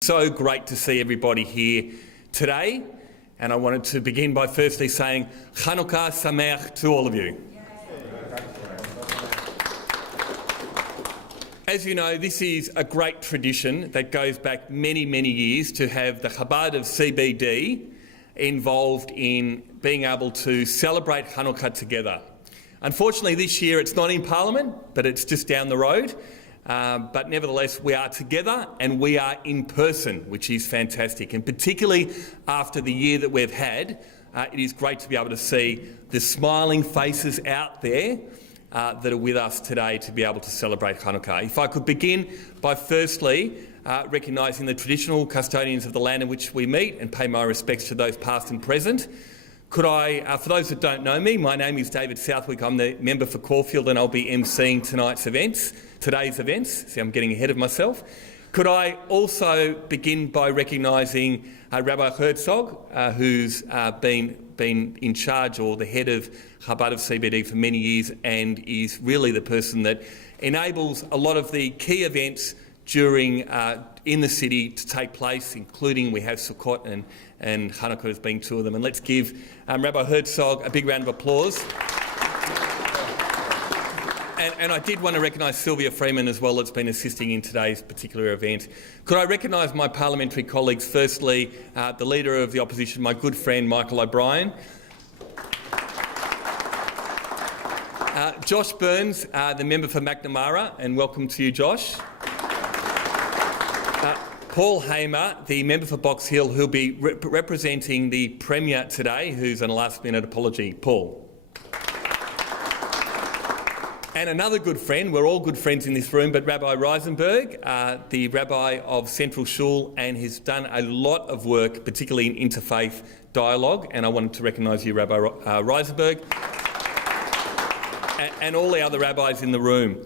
So great to see everybody here today, and I wanted to begin by firstly saying Chanukah Sameach to all of you. As you know, this is a great tradition that goes back many, many years to have the Chabad of CBD involved in being able to celebrate Chanukah together. Unfortunately, this year it's not in Parliament, but it's just down the road. But nevertheless, we are together and we are in person, which is fantastic. And particularly after the year that we've had, it is great to be able to see the smiling faces out there that are with us today to be able to celebrate Chanukah. If I could begin by firstly recognising the traditional custodians of the land in which we meet and pay my respects to those past and present. Could I, for those that don't know me, my name is David Southwick. I'm the member for Caulfield and I'll be emceeing today's events. See, I'm getting ahead of myself. Could I also begin by recognising Rabbi Herzog, who's been in charge or the head of Chabad of CBD for many years and is really the person that enables a lot of the key events during in the city to take place, including we have Sukkot and Chanukah as being two of them. And let's give Rabbi Herzog a big round of applause. And I did want to recognise Sylvia Freeman as well, that's been assisting in today's particular event. Could I recognise my parliamentary colleagues? Firstly, the Leader of the Opposition, my good friend Michael O'Brien. Josh Burns, the member for McNamara, and welcome to you, Josh. Paul Hamer, the member for Box Hill, who'll be representing the Premier today, who's on a last-minute apology. Paul. And another good friend, we're all good friends in this room, but Rabbi Riesenberg, the Rabbi of Central Shule, and has done a lot of work, particularly in interfaith dialogue, and I wanted to recognise you, Rabbi Riesenberg, and all the other rabbis in the room.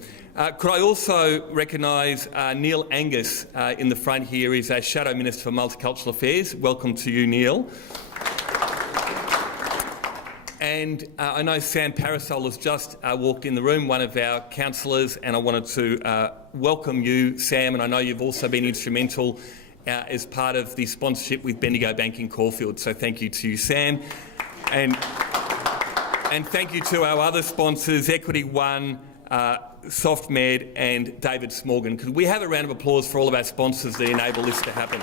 Could I also recognise Neil Angus in the front here? He's our Shadow Minister for Multicultural Affairs. Welcome to you, Neil. And I know Sam Parasol has just walked in the room, one of our councillors, and I wanted to welcome you, Sam, and I know you've also been instrumental as part of the sponsorship with Bendigo Bank in Caulfield, so thank you to you, Sam. And thank you to our other sponsors, Equity One, SoftMed and David Smorgan. Could we have a round of applause for all of our sponsors that enable this to happen?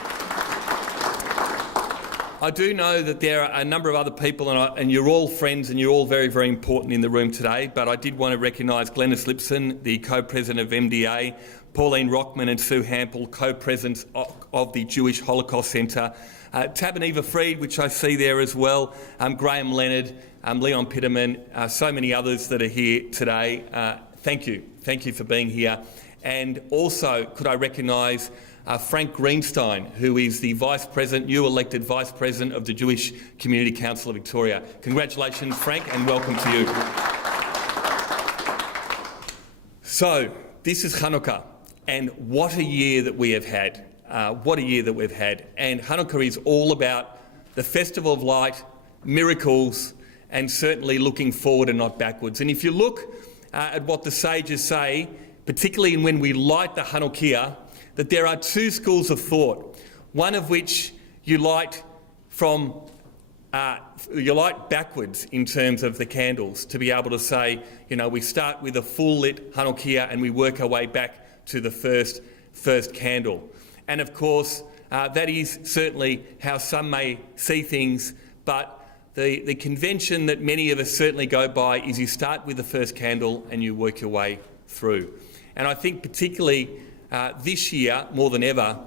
I do know that there are a number of other people, and you're all friends and you're all very, very important in the room today, but I did want to recognise Glenys Lipson, the co-president of MDA, Pauline Rockman and Sue Hampel, co-presidents of the Jewish Holocaust Centre, Tab and Eva Freed, which I see there as well, Graham Leonard, Leon Pitterman, so many others that are here today. Thank you. Thank you for being here. And also, could I recognise Frank Greenstein, who is the Vice President, new elected Vice President of the Jewish Community Council of Victoria. Congratulations, Frank, and welcome to you. So, this is Chanukah, and what a year that we have had. What a year that we've had. And Chanukah is all about the Festival of Light, miracles, and certainly looking forward and not backwards. And if you look at what the sages say, particularly when we light the Chanukiah, that there are two schools of thought, one of which you light backwards in terms of the candles, to be able to say, you know, we start with a full lit Chanukiah and we work our way back to the first candle. And of course, that is certainly how some may see things, but the convention that many of us certainly go by is you start with the first candle and you work your way through. And I think particularly this year, more than ever,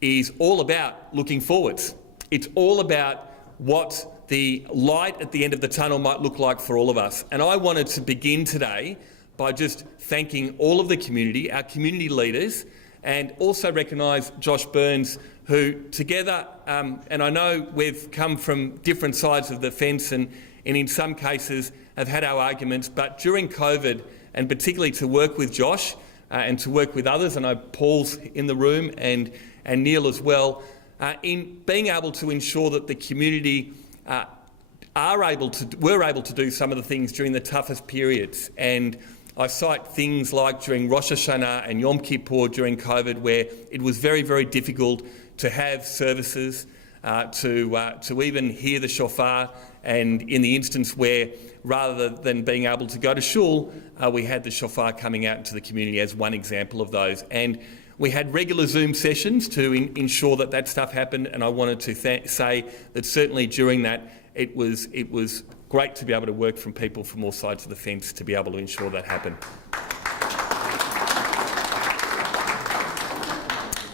is all about looking forwards. It's all about what the light at the end of the tunnel might look like for all of us. And I wanted to begin today by just thanking all of the community, our community leaders, and also recognise Josh Burns, who together, and I know we've come from different sides of the fence and in some cases have had our arguments, but during COVID, and particularly to work with Josh and to work with others, and I know Paul's in the room and Neil as well, in being able to ensure that the community were able to do some of the things during the toughest periods. And I cite things like during Rosh Hashanah and Yom Kippur during COVID, where it was very, very difficult to have services, to even hear the shofar, and in the instance where rather than being able to go to Shule, we had the shofar coming out into the community as one example of those. And we had regular Zoom sessions to ensure that that stuff happened, and I wanted to say that certainly during that it was great to be able to work from people from all sides of the fence to be able to ensure that happened.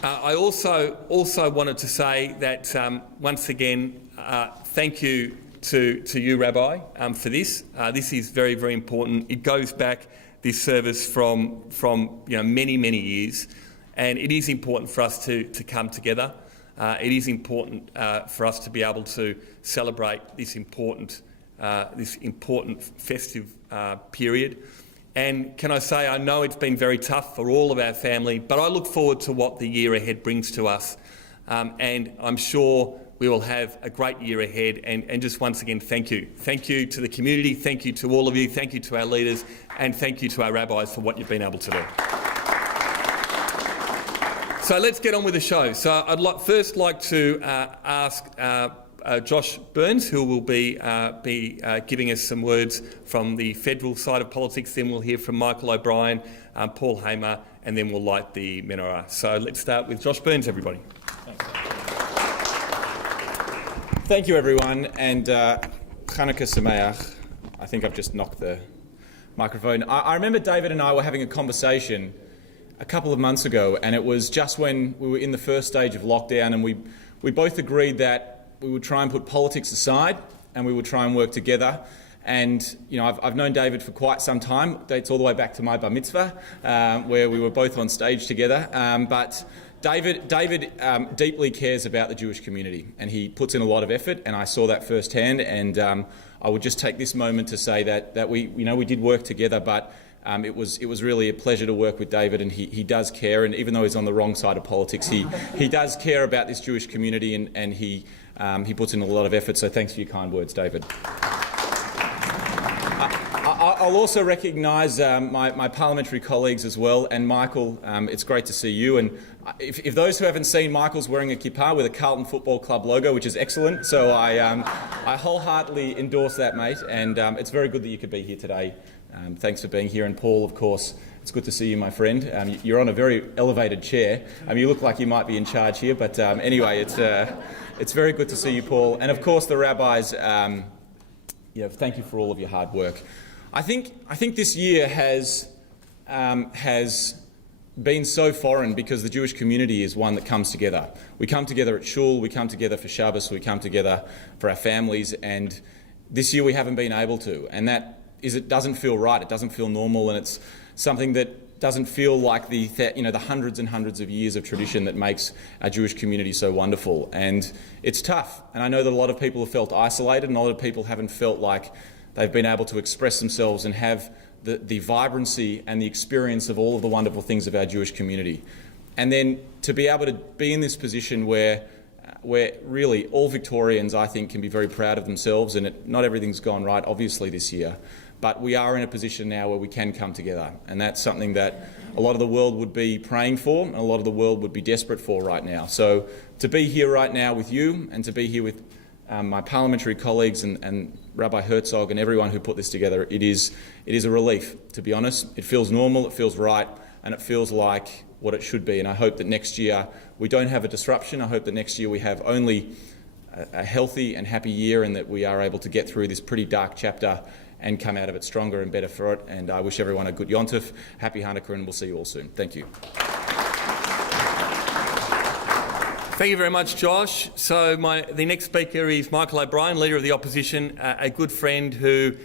I also wanted to say that once again, thank you to you, Rabbi, for this. This is very, very important. It goes back, this service, from many, many years, and it is important for us to come together. It is important for us to be able to celebrate this important festive period. And can I say, I know it's been very tough for all of our family, but I look forward to what the year ahead brings to us. And I'm sure we will have a great year ahead. And just once again, thank you. Thank you to the community, thank you to all of you, thank you to our leaders, and thank you to our rabbis for what you've been able to do. So let's get on with the show. So I'd first like to ask Josh Burns, who will be giving us some words from the federal side of politics. Then we'll hear from Michael O'Brien, Paul Hamer, and then we'll light the menorah. So let's start with Josh Burns, everybody. Thanks. Thank you, everyone, and Chanukah Sameach. I think I've just knocked the microphone. I remember David and I were having a conversation a couple of months ago, and it was just when we were in the first stage of lockdown, and we both agreed that we would try and put politics aside and we would try and work together. And I've known David for quite some time. It dates all the way back to my bar mitzvah, where we were both on stage together. But David deeply cares about the Jewish community, and he puts in a lot of effort, and I saw that firsthand. And I would just take this moment to say that we did work together, but it was really a pleasure to work with David, and he does care. And even though he's on the wrong side of politics, he does care about this Jewish community, and he puts in a lot of effort. So thanks for your kind words, David. I'll also recognise my parliamentary colleagues as well, and Michael, it's great to see you. And if those who haven't seen, Michael's wearing a kippah with a Carlton Football Club logo, which is excellent. So I wholeheartedly endorse that, mate, and it's very good that you could be here today. Thanks for being here. And Paul, of course, it's good to see you, my friend. You're on a very elevated chair. You look like you might be in charge here, but anyway, it's very good to see you, Paul. And of course, the rabbis. Thank you for all of your hard work. I think this year has been so foreign because the Jewish community is one that comes together. We come together at Shule, we come together for Shabbos, we come together for our families, and this year we haven't been able to. And it doesn't feel right, it doesn't feel normal, and it's something that doesn't feel like the hundreds and hundreds of years of tradition that makes our Jewish community so wonderful. And it's tough, and I know that a lot of people have felt isolated, and a lot of people haven't felt like they've been able to express themselves and have the vibrancy and the experience of all of the wonderful things of our Jewish community. And then to be able to be in this position where really all Victorians, I think, can be very proud of themselves, and not everything's gone right, obviously, this year, but we are in a position now where we can come together, and that's something that a lot of the world would be praying for, and a lot of the world would be desperate for right now. So to be here right now with you, and to be here with my parliamentary colleagues and Rabbi Herzog and everyone who put this together, it is a relief, to be honest. It feels normal, it feels right, and it feels like what it should be. And I hope that next year we don't have a disruption. I hope that next year we have only a healthy and happy year, and that we are able to get through this pretty dark chapter and come out of it stronger and better for it. And I wish everyone a good Yontif, happy Hanukkah, and we'll see you all soon. Thank you. Thank you very much, Josh. So the next speaker is Michael O'Brien, Leader of the Opposition, a good friend who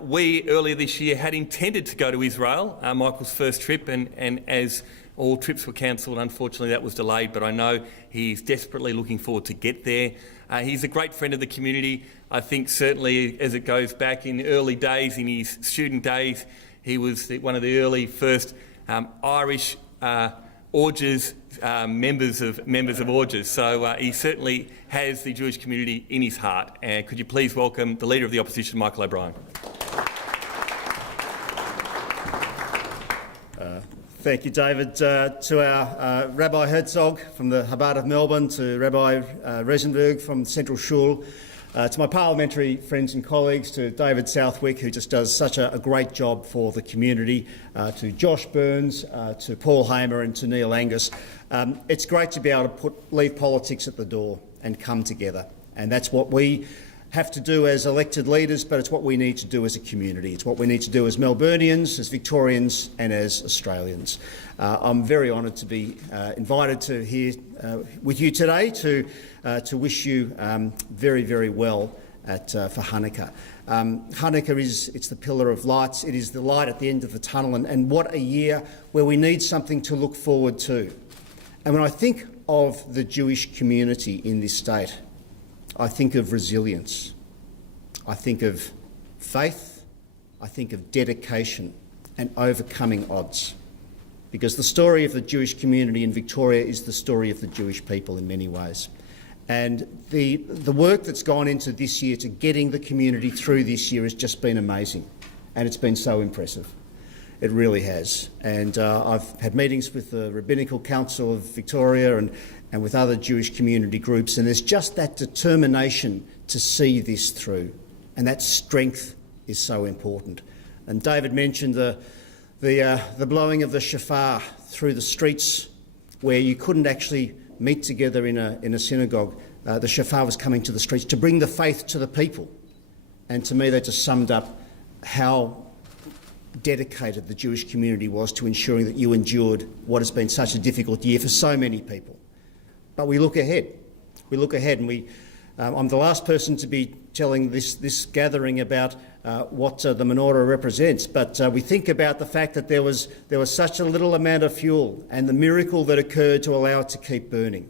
we earlier this year had intended to go to Israel, Michael's first trip, and as all trips were cancelled, unfortunately that was delayed, but I know he's desperately looking forward to get there. He's a great friend of the community. I think certainly as it goes back in early days, in his student days, he was one of the early first Irish Orges, members of Orges. So he certainly has the Jewish community in his heart. And could you please welcome the Leader of the Opposition, Michael O'Brien. Thank you, David. To our Rabbi Herzog from the Chabad of Melbourne, to Rabbi Riesenberg from Central Shule, to my parliamentary friends and colleagues, to David Southwick, who just does such a great job for the community, to Josh Burns, to Paul Hamer and to Neil Angus. It's great to be able to leave politics at the door and come together. And that's what we have to do as elected leaders, but it's what we need to do as a community. It's what we need to do as Melburnians, as Victorians and as Australians. I'm very honoured to be invited to here with you today to wish you very, very well for Chanukah. Chanukah it's the pillar of lights. It is the light at the end of the tunnel, and what a year where we need something to look forward to. And when I think of the Jewish community in this state, I think of resilience, I think of faith, I think of dedication and overcoming odds. Because the story of the Jewish community in Victoria is the story of the Jewish people in many ways. And the work that's gone into this year to getting the community through this year has just been amazing, and it's been so impressive. It really has. And I've had meetings with the Rabbinical Council of Victoria and with other Jewish community groups, and there's just that determination to see this through, and that strength is so important. And David mentioned the blowing of the shofar through the streets where you couldn't actually meet together in a synagogue. The shofar was coming to the streets to bring the faith to the people, and to me that just summed up how dedicated the Jewish community was to ensuring that you endured what has been such a difficult year for so many people. But we look ahead. We look ahead, and I'm the last person to be telling this gathering about what the menorah represents. But we think about the fact that there was such a little amount of fuel, and the miracle that occurred to allow it to keep burning.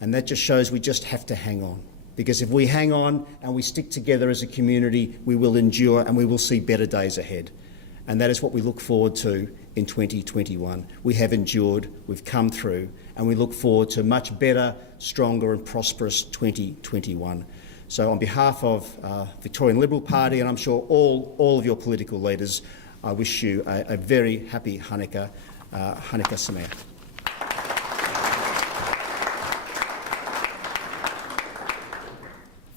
And that just shows we just have to hang on. Because if we hang on and we stick together as a community, we will endure and we will see better days ahead. And that is what we look forward to in 2021. We have endured, we've come through, and we look forward to much better, stronger and prosperous 2021. So on behalf of Victorian Liberal Party, and I'm sure all of your political leaders, I wish you a very happy Chanukah, Chanukah Sameach.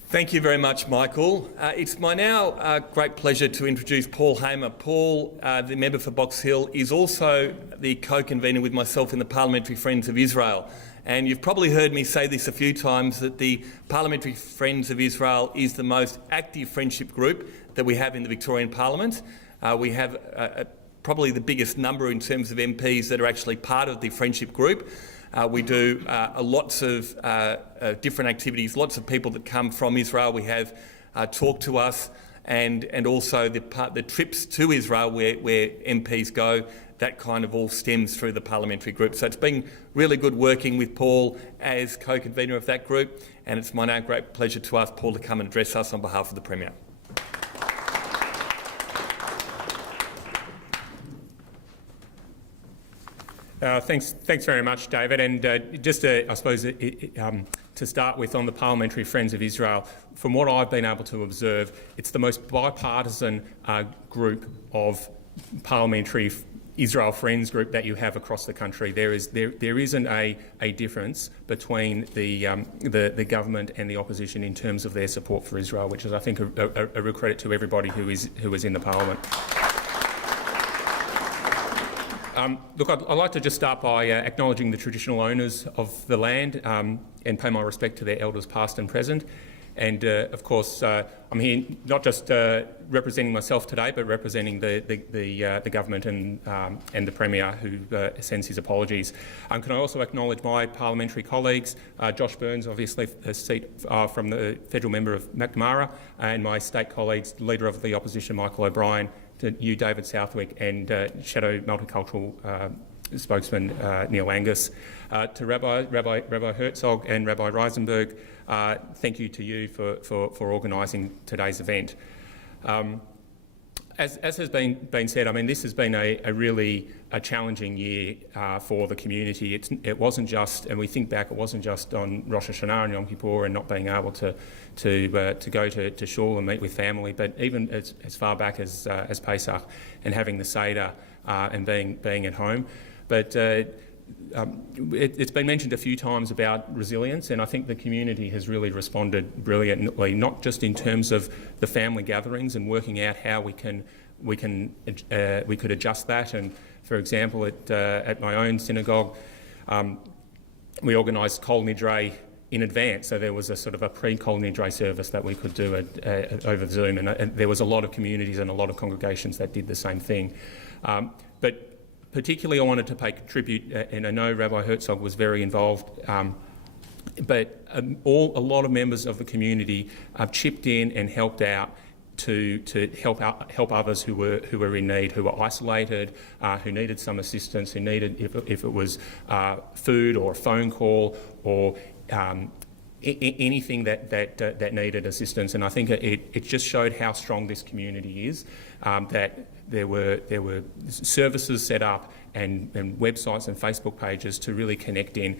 Thank you very much, Michael. It's my now great pleasure to introduce Paul Hamer. Paul, the member for Box Hill, is also the co-convener with myself in the Parliamentary Friends of Israel. And you've probably heard me say this a few times, that the Parliamentary Friends of Israel is the most active friendship group that we have in the Victorian Parliament. We have probably the biggest number in terms of MPs that are actually part of the friendship group. We do lots of different activities, lots of people that come from Israel. We have talk to us, and also the trips to Israel where MPs go. That kind of all stems through the parliamentary group. So it's been really good working with Paul as co-convener of that group, and it's my now great pleasure to ask Paul to come and address us on behalf of the Premier. Thanks very much, David. And just, I suppose, to start with, on the Parliamentary Friends of Israel, from what I've been able to observe, it's the most bipartisan group of parliamentary Israel Friends group that you have across the country. There isn't a difference between the government and the opposition in terms of their support for Israel, which is, I think, a real credit to everybody who is in the Parliament. Look, I'd like to just start by acknowledging the traditional owners of the land and pay my respect to their elders past and present. And of course, I'm here not just representing myself today, but representing the government and the Premier, who sends his apologies. Can I also acknowledge my parliamentary colleagues, Josh Burns, obviously a seat from the federal member of Macnamara, and my state colleagues, Leader of the Opposition Michael O'Brien, to you, David Southwick, and Shadow Multicultural spokesman Neil Angus. To Rabbi Herzog and Rabbi Riesenberg, thank you to you for organising today's event. As has been said, I mean, this has been a really challenging year for the community. It wasn't just, and we think back, it wasn't just on Rosh Hashanah and Yom Kippur and not being able to go to Shule and meet with family, but even as far back as Pesach and having the Seder and being at home. But it's been mentioned a few times about resilience, and I think the community has really responded brilliantly, not just in terms of the family gatherings and working out how we could adjust that. And for example, at my own synagogue, we organised Kol Nidre in advance, so there was a sort of a pre-Kol Nidre service that we could do over Zoom, and there was a lot of communities and a lot of congregations that did the same thing. But particularly, I wanted to pay tribute, and I know Rabbi Herzog was very involved, but a lot of members of the community chipped in and helped out to help others who were in need, who were isolated, who needed some assistance, who needed, if it was food or a phone call or anything that needed assistance. And I think it just showed how strong this community is, that there were services set up and websites and Facebook pages to really connect in.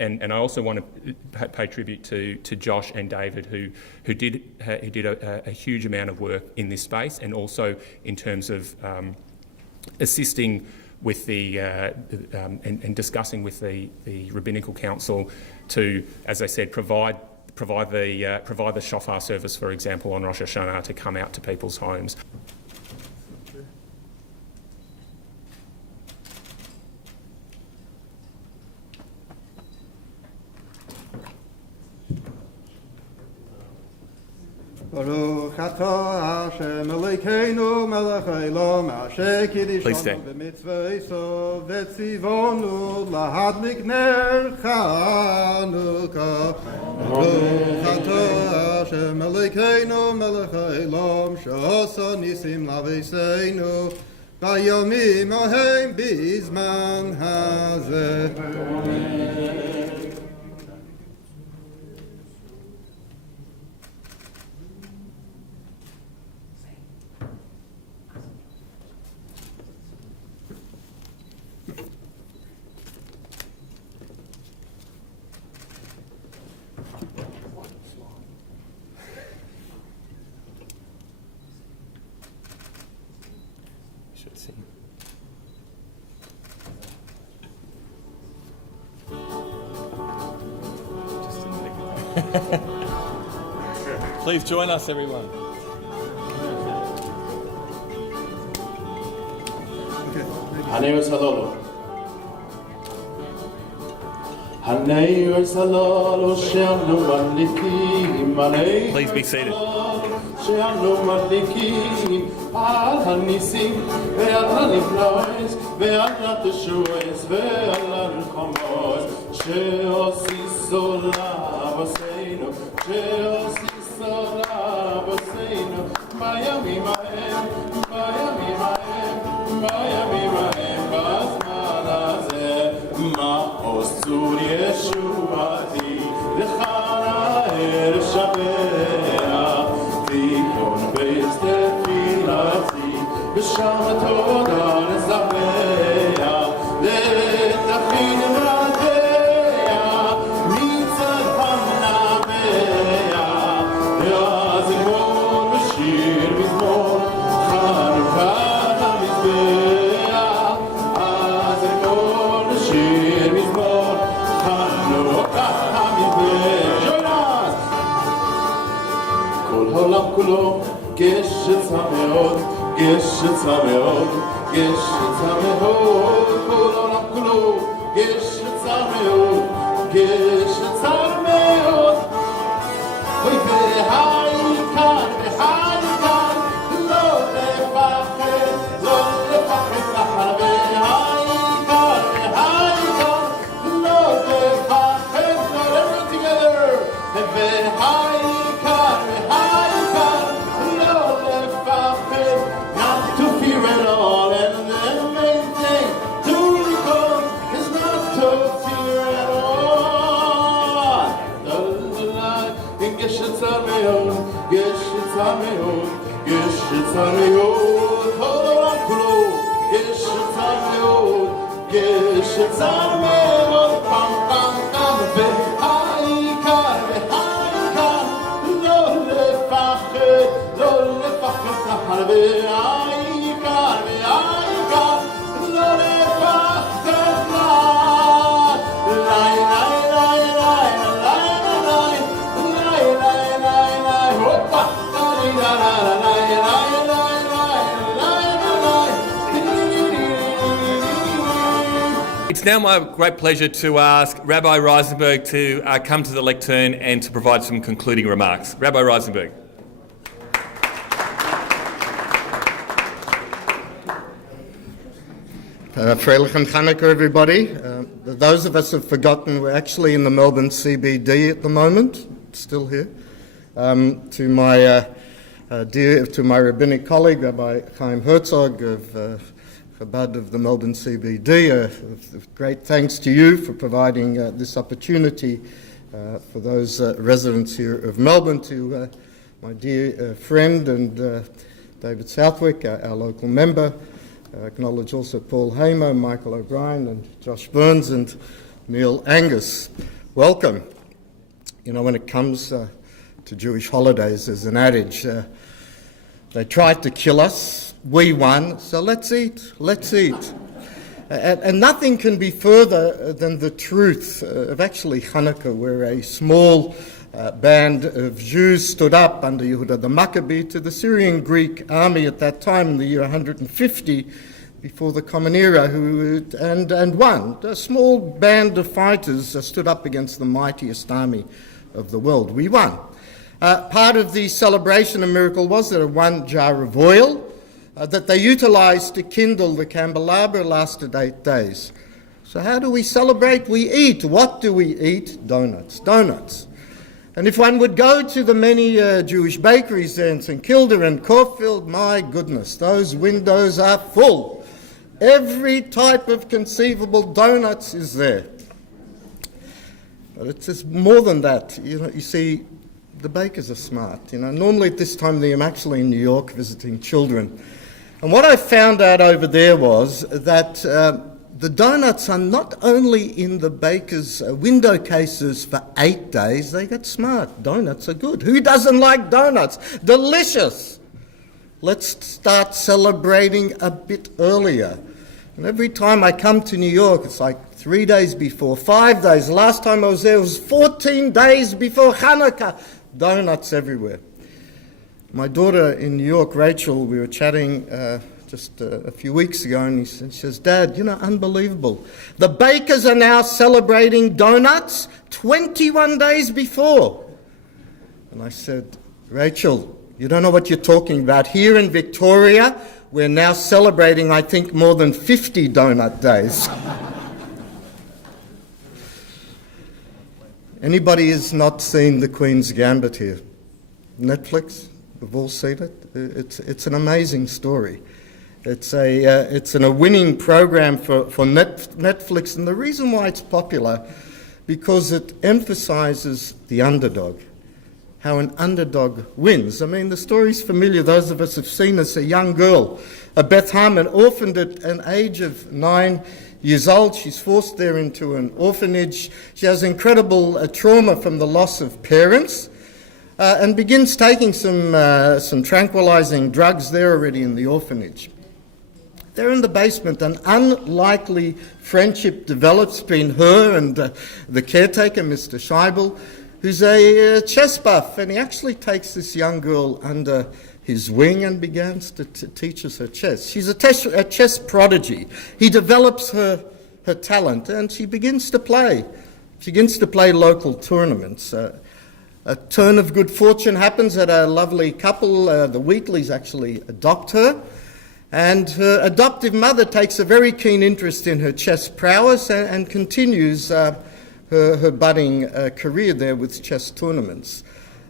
And I also want to pay tribute to Josh and David, who did a huge amount of work in this space, and also in terms of assisting with the and discussing with the Rabbinical Council to, as I said, provide the shofar service, for example, on Rosh Hashanah, to come out to people's homes. Baruch atah Hashem Elokeinu melech haolam asher kiddushanu b'mitzvoso v'tzivonu lahadlik ner Chanukah. Baruch atah Hashem Elokeinu melech haolam she'asa nisim laveseinu bayomim ahem bizman hazeh. Please join us, everyone. Hanei Salolo. Hanei Salolo, Shanu Maliki, Malay. Please be seated. Shanu Maliki, Al Hanisim, Ve'al Niflois, Ve'al Teshues, Ve'al Komos, Sheosi Sola, Vaseino, Sheosi Sola, Vaseino, Miami, Miami, Miami, Miami, Miami, Miami, Basmalaze, Maosur Yeshuati, Lechana Er Shabea, Tikon Beis Tefilati, B'Shem Toda Nezabea, Letafid Radea, Mitzad Hamnabea, Yazimor B'Shir Mizmor, Chanukah Mizbea, Yazimor B'Shir Mizmor, Chanukah Mizbea. Join us! Kol Haolam Kulo, Geshet Sameot, Geshet Sameot, Geshet Sameot, Kol Haolam Kulo, Geshet Sameot, Geshet Sameot. Oy ve'haikan, ve'haikan, lo lefachet, lahar. Ve'haikan, ve'haikan, lo lefachet, not everyone together. Ve'haikan, ve'haikan, lo lefachet, not to fear at all, and the main thing to become is not to fear at all. In Geshet Sameot, Geshet Sameot, Geshet Sameot, Kol Haolam Kulo, Geshet Sameot, Geshet Sameot, Pam Pam Pam, ve'haikan, ve'haikan, lo lefachet, lahar. Ve'haikan, ve'haikan, lo lefachet. It's now my great pleasure to ask Rabbi Riesenberg to come to the lectern and to provide some concluding remarks. Rabbi Riesenberg. Freilich and Chanukah, everybody. Those of us who have forgotten, we're actually in the Melbourne CBD at the moment, still here. To my rabbinic colleague, Rabbi Chaim Herzog of Chabad of the Melbourne CBD, great thanks to you for providing this opportunity for those residents here of Melbourne, to my dear friend and David Southwick, our local member. Acknowledge also Paul Hamer, Michael O'Brien and Josh Burns and Neil Angus. Welcome. You know, when it comes to Jewish holidays, there's an adage, they tried to kill us, we won, so let's eat. And nothing can be further than the truth of actually Chanukah, where a small band of Jews stood up under Yehuda the Maccabee to the Syrian Greek army at that time in the year 150 before the Common Era, and won. A small band of fighters stood up against the mightiest army of the world. We won. Part of the celebration of Miracle was that 1 jar of oil that they utilised to kindle the candelabra lasted 8 days. So how do we celebrate? We eat. What do we eat? Doughnuts. And if one would go to the many Jewish bakeries there in St Kilda and Caulfield, my goodness, those windows are full. Every type of conceivable doughnuts is there. But it's more than that. You see, the bakers are smart. Normally at this time I'm actually in New York visiting children. And what I found out over there was that the doughnuts are not only in the baker's window cases for 8 days, they get smart. Doughnuts are good. Who doesn't like doughnuts? Delicious. Let's start celebrating a bit earlier. And every time I come to New York, it's like 3 days before, 5 days. The last time I was there, it was 14 days before Chanukah. Doughnuts everywhere. My daughter in New York, Rachel, we were chatting just a few weeks ago, and she says, Dad, unbelievable. The bakers are now celebrating doughnuts 21 days before. And I said, Rachel, you don't know what you're talking about. Here in Victoria, we're now celebrating, I think, more than 50 donut days. Anybody has not seen The Queen's Gambit here? Netflix? We've all seen it. It's an amazing story. It's a winning program for Netflix, and the reason why it's popular, because it emphasises the underdog, how an underdog wins. I mean, the story's familiar. Those of us have seen this. A young girl, Beth Harmon, orphaned at an age of 9 years old. She's forced there into an orphanage. She has incredible trauma from the loss of parents. And begins taking some tranquilizing drugs there already in the orphanage. There in the basement, an unlikely friendship develops between her and the caretaker, Mr. Shule, who's a chess buff, and he actually takes this young girl under his wing and begins to teach her chess. She's a chess prodigy. He develops her talent, and she begins to play. She begins to play local tournaments. A turn of good fortune happens that a lovely couple, the Wheatleys, actually adopt her. And her adoptive mother takes a very keen interest in her chess prowess and continues her budding career there with chess tournaments.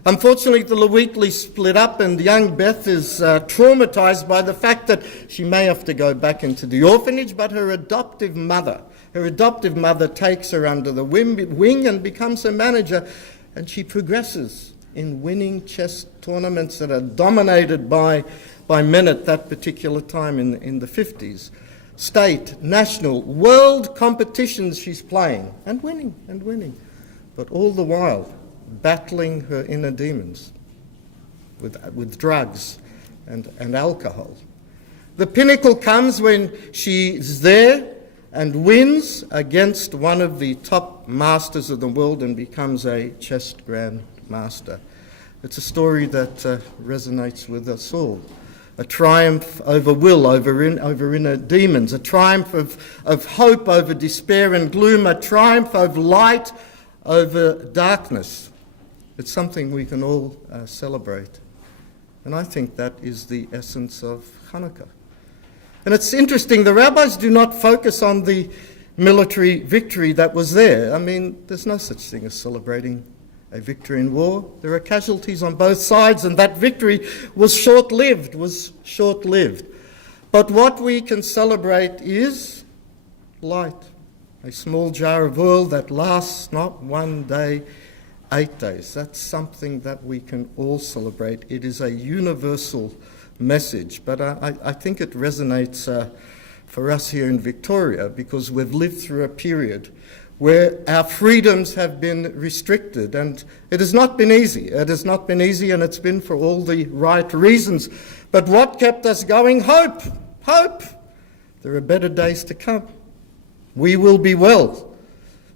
Unfortunately, the Wheatleys split up, and young Beth is traumatised by the fact that she may have to go back into the orphanage, but her adoptive mother takes her under the wing and becomes her manager. And she progresses in winning chess tournaments that are dominated by men at that particular time in the 50s. State, national, world competitions she's playing and winning. But all the while battling her inner demons with drugs and alcohol. The pinnacle comes when she's there and wins against one of the top masters of the world and becomes a chess grand master. It's a story that resonates with us all. a triumph over will, over inner demons, a triumph of hope over despair and gloom, a triumph of light over darkness. It's something we can all celebrate. And I think that is the essence of Chanukah. And it's interesting, the rabbis do not focus on the military victory that was there. I mean, there's no such thing as celebrating a victory in war. There are casualties on both sides, and that victory was short-lived. But what we can celebrate is light, a small jar of oil that lasts not 1 day, 8 days. That's something that we can all celebrate. It is a universal message, but I think it resonates for us here in Victoria because we've lived through a period where our freedoms have been restricted, and it has not been easy. It has not been easy, and it's been for all the right reasons. But what kept us going? Hope. Hope. There are better days to come. We will be well.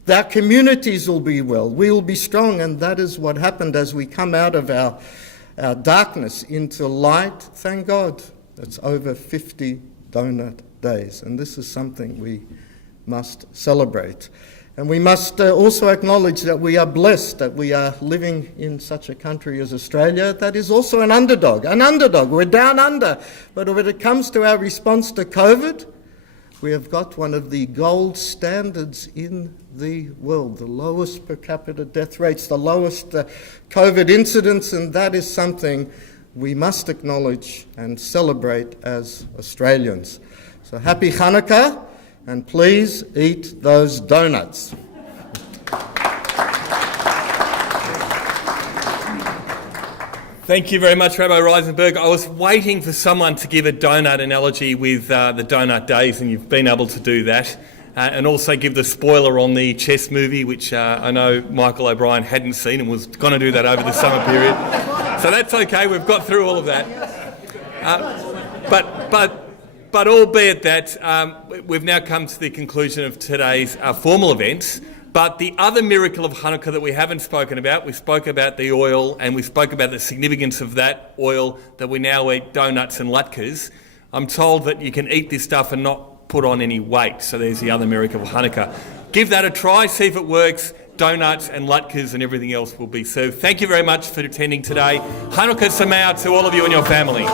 Our communities will be well. We will be strong, and that is what happened as we come out of our darkness into light. Thank God. It's over 50 doughnut days, and this is something we must celebrate. And we must also acknowledge that we are blessed that we are living in such a country as Australia that is also an underdog. We're down under. But when it comes to our response to COVID, we have got one of the gold standards in the world, the lowest per capita death rates, the lowest COVID incidence, and that is something we must acknowledge and celebrate as Australians. So happy Chanukah. And please eat those doughnuts. Thank you very much, Rabbi Riesenberg. I was waiting for someone to give a donut analogy with the donut days, and you've been able to do that. And also give the spoiler on the chess movie, which I know Michael O'Brien hadn't seen and was going to do that over the summer period. So that's okay, we've got through all of that. But albeit that, we've now come to the conclusion of today's formal events. But the other miracle of Chanukah that we haven't spoken about, we spoke about the oil and we spoke about the significance of that oil, that we now eat donuts and latkes. I'm told that you can eat this stuff and not put on any weight. So there's the other miracle of Chanukah. Give that a try, see if it works. Donuts and latkes and everything else will be served. Thank you very much for attending today. Chanukah Sameach to all of you and your family.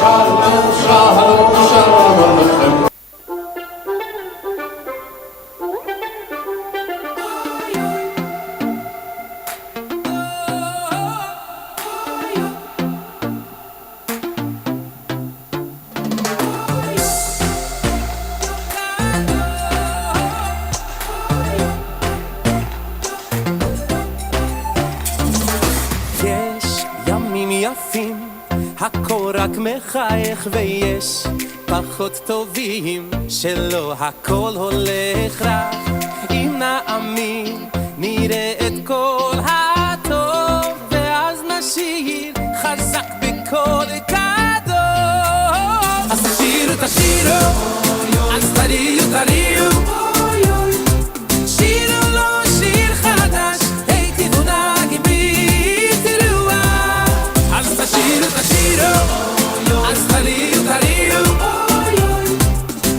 Shalom, shalom, shalom. הכל רק מחייך ויש פחות טובים שלא הכל הולך רע אם נאמין נראה את כל הטוב ואז נשיר חזק בכל קדוש אז תשירו תשירו אז תריעו תריעו שירו לו שיר חדש היי תבונה גיבי תרועה אז תשירו תשירו אז תריעו תריעו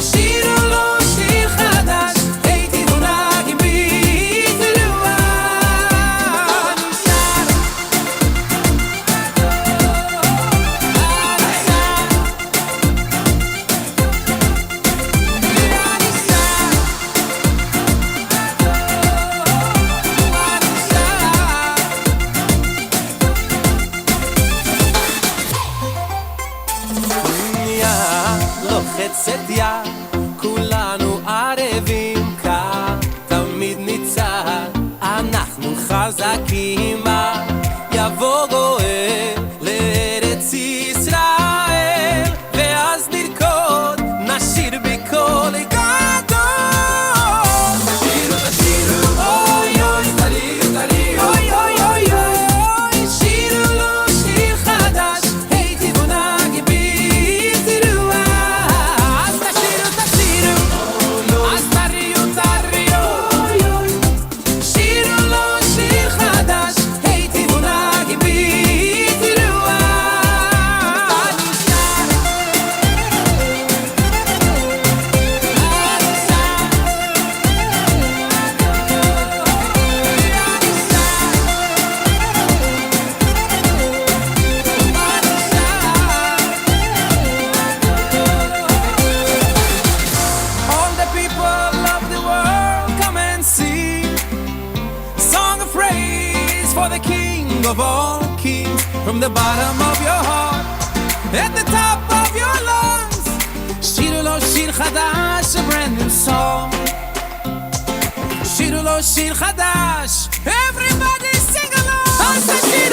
שירו לו שיר חדש היי תבונה גיבי תרועה King of all kings, from the bottom of your heart, at the top of your lungs. Shiru lo shir chadash, a brand new song. Shiru lo shir chadash, everybody sing along.